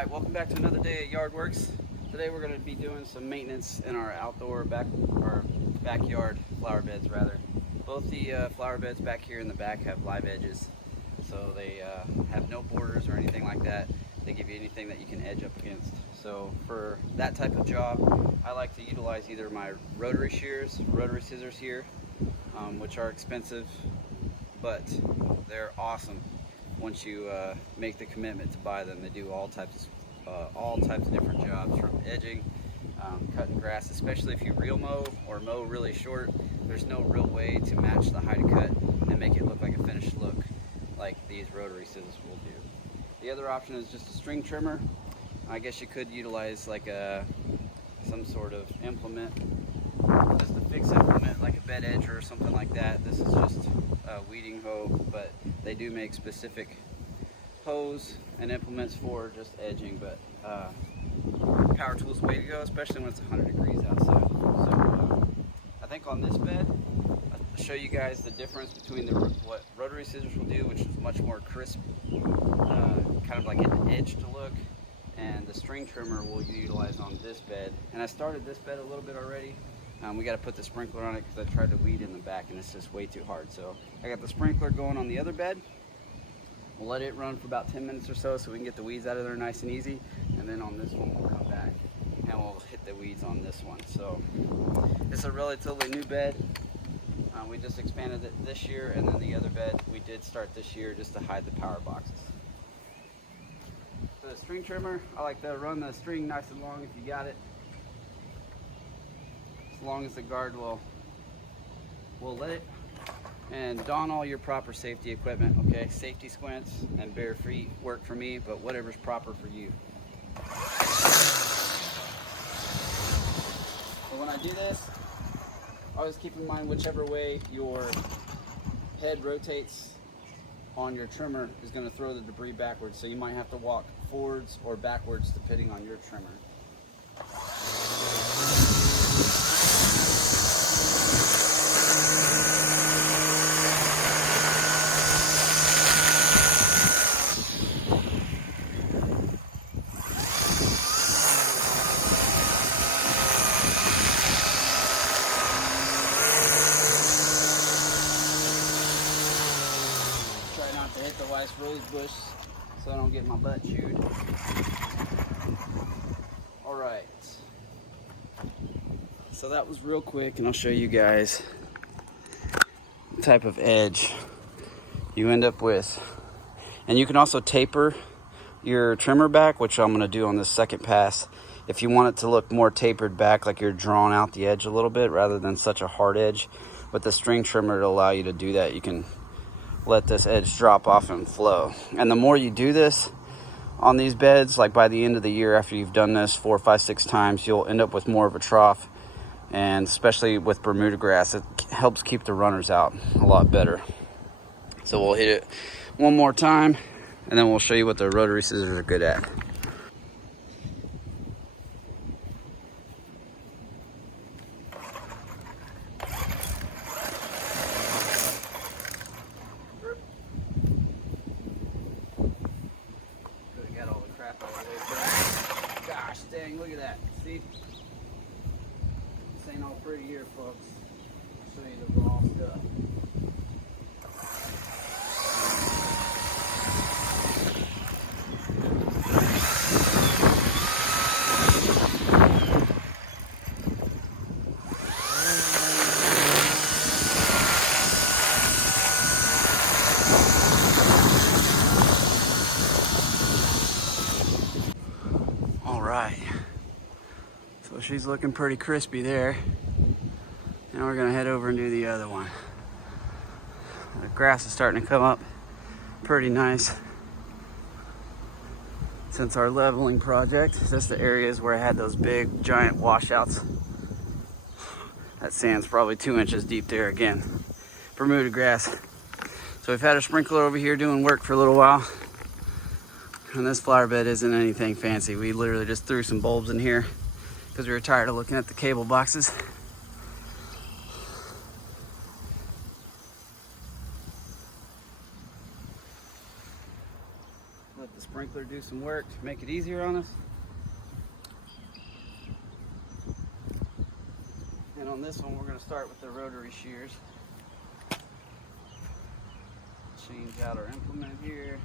Alright, welcome back to another day at Yardworks. Today we're going to be doing some maintenance in our backyard flower beds rather. Both the flower beds back here in the back have live edges, so they have no borders or anything like that. They give you anything that you can edge up against. So for that type of job, I like to utilize either my rotary scissors here, which are expensive, but they're awesome. Once you make the commitment to buy them, they do all types of different jobs, from edging, cutting grass, especially if you reel mow or mow really short. There's no real way to match the height of cut and make it look like a finished look like these rotary scissors will do. The other option is just a string trimmer. I guess you could utilize like some sort of implement, just a fixed implement like a bed edger or something like that. This is just a weeding hoe, but they do make specific hoes and implements for just edging. But power tool is the way to go, especially when it's 100 degrees outside. So I think on this bed, I'll show you guys the difference between what rotary scissors will do, which is much more crisp, kind of like an edge to look, and the string trimmer we'll utilize on this bed. And I started this bed a little bit already. We got to put the sprinkler on it because I tried to weed in the back and it's just way too hard. So I got the sprinkler going on the other bed. We'll let it run for about 10 minutes or so we can get the weeds out of there nice and easy. And then on this one we'll come back and we'll hit the weeds on this one. So it's a relatively new bed. We just expanded it this year, and then the other bed we did start this year just to hide the power boxes. The string trimmer, I like to run the string nice and long if you got it, as long as the guard will let it. And don all your proper safety equipment, okay? Safety squints and bare feet work for me, but whatever's proper for you. So when I do this, always keep in mind whichever way your head rotates on your trimmer is going to throw the debris backwards. So you might have to walk forwards or backwards depending on your trimmer. Try not to hit the last rose bush so I don't get my butt chewed. All right. So that was real quick, and I'll show you guys the type of edge you end up with. And you can also taper your trimmer back, which I'm going to do on this second pass. If you want it to look more tapered back, like you're drawing out the edge a little bit rather than such a hard edge, with the string trimmer to allow you to do that, you can let this edge drop off and flow. And the more you do this on these beds, like by the end of the year, after you've done this 4, 5, 6 times, you'll end up with more of a trough. And especially with Bermuda grass, it helps keep the runners out a lot better. So we'll hit it one more time, and then we'll show you what the rotary scissors are good at. Could have got all the crap out of the way first. Gosh dang, look at that. See? This ain't all pretty here, folks. I'll show you the raw stuff. All right. So she's looking pretty crispy there. Now we're gonna head over and do the other one. The grass is starting to come up pretty nice since our leveling project. Just the areas where I had those big giant washouts. That sand's probably 2 inches deep there again. Bermuda grass. So we've had a sprinkler over here doing work for a little while. And this flower bed isn't anything fancy. We literally just threw some bulbs in here because we were tired of looking at the cable boxes. The let the sprinkler do some work to make it easier on us. And on this one, we're going to start with the rotary shears. Change out our implement here.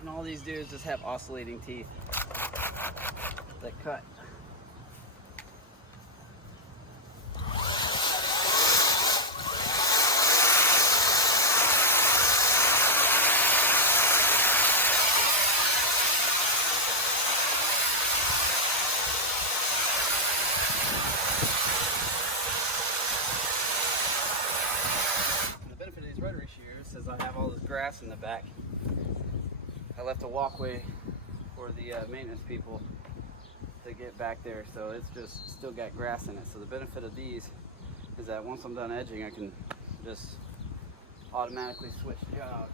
And all these dudes just have oscillating teeth that cut. And the benefit of these rotary shears is I have all this grass in the back. I left a walkway for the maintenance people to get back there, so it's just still got grass in it. So the benefit of these is that once I'm done edging, I can just automatically switch jobs.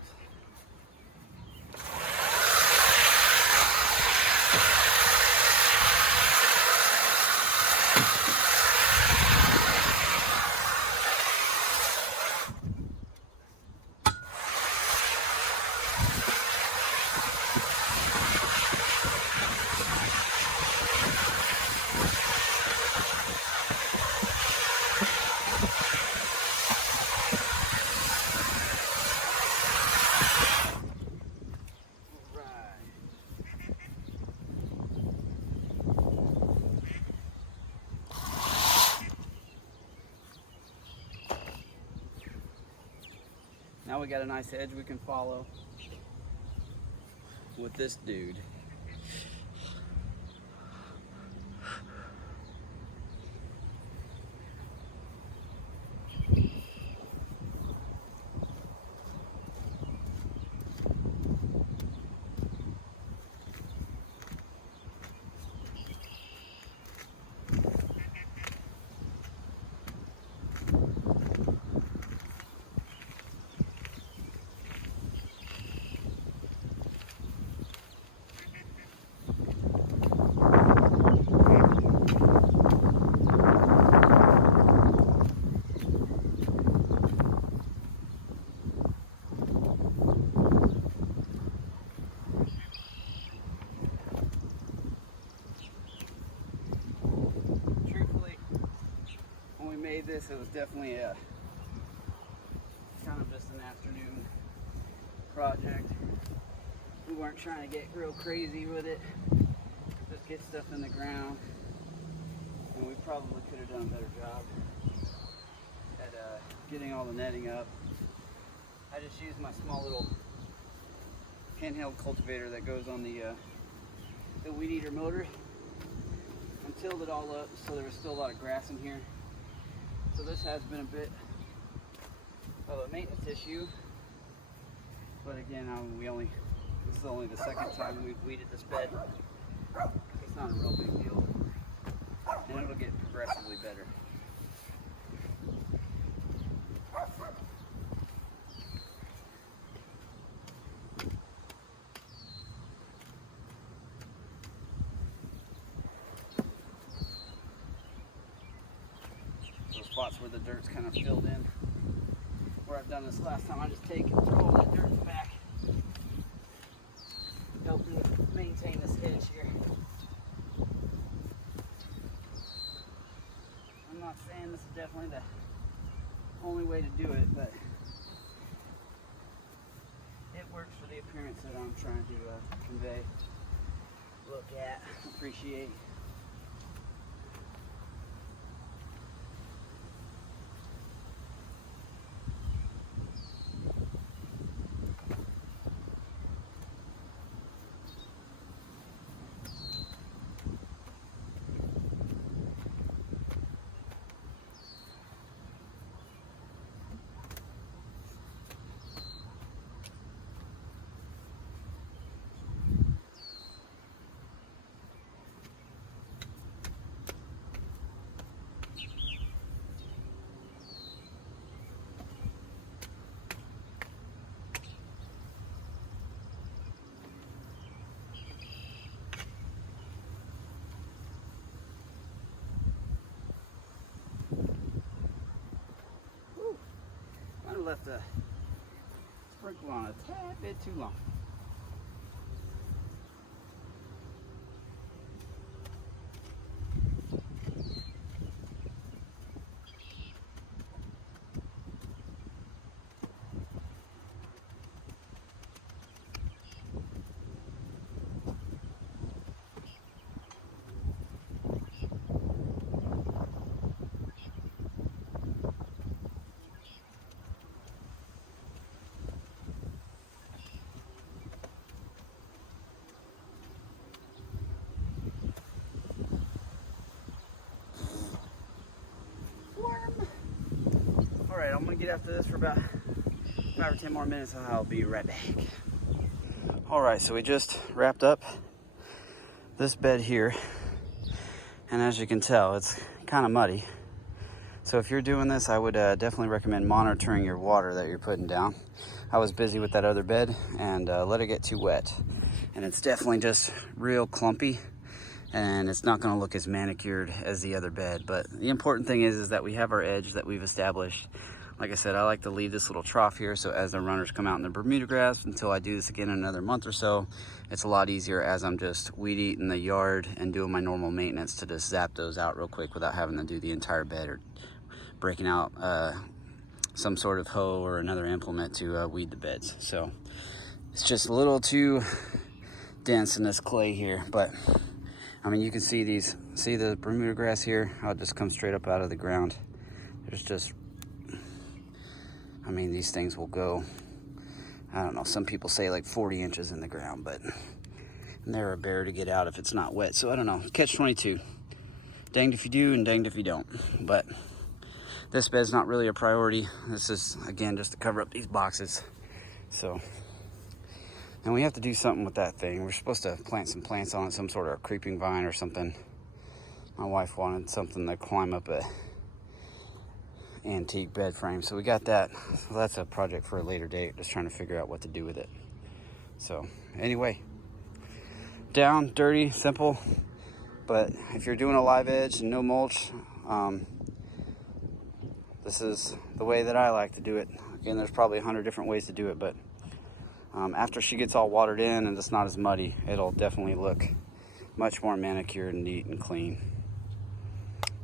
Now we got a nice edge we can follow with this dude. This, it was definitely a kind of just an afternoon project. We weren't trying to get real crazy with it, just get stuff in the ground, and we probably could have done a better job at getting all the netting up. I just used my small little handheld cultivator that goes on the weed eater motor and tilled it all up so there was still a lot of grass in here. So this has been a bit of a maintenance issue, but again, this is only the second time we've weeded this bed. It's not a real big deal, and it'll get progressively better. Spots where the dirt's kind of filled in. Where I've done this last time, I just take and throw all that dirt back. Help me maintain this edge here. I'm not saying this is definitely the only way to do it, but it works for the appearance that I'm trying to convey, look at, appreciate. left the sprinkler on a tad bit too long. All right, I'm gonna get after this for about 5 or 10 more minutes and I'll be right back. All right, so we just wrapped up this bed here. And as you can tell, it's kind of muddy. So if you're doing this, I would definitely recommend monitoring your water that you're putting down. I was busy with that other bed and let it get too wet. And it's definitely just real clumpy. And it's not gonna look as manicured as the other bed. But the important thing is that we have our edge that we've established. Like I said, I like to leave this little trough here so as the runners come out in the Bermuda grass, until I do this again in another month or so, it's a lot easier as I'm just weed eating the yard and doing my normal maintenance to just zap those out real quick without having to do the entire bed or breaking out some sort of hoe or another implement to weed the beds. So it's just a little too dense in this clay here, but I mean, you can see the Bermuda grass here, how it just comes straight up out of the ground. There's just, I mean, these things will go, I don't know, some people say like 40 inches in the ground, but they're a bear to get out if it's not wet. So I don't know, catch-22. Danged if you do and danged if you don't. But this bed's not really a priority. This is, again, just to cover up these boxes. So, and we have to do something with that thing. We're supposed to plant some plants on it, some sort of creeping vine or something. My wife wanted something to climb up a antique bed frame, so we got that. So that's a project for a later date, just trying to figure out what to do with it. So anyway, down, dirty, simple, but if you're doing a live edge and no mulch, this is the way that I like to do it. Again, there's probably 100 different ways to do it, but after she gets all watered in and it's not as muddy, it'll definitely look much more manicured and neat and clean.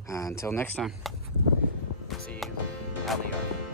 Until next time, see you out in the yard.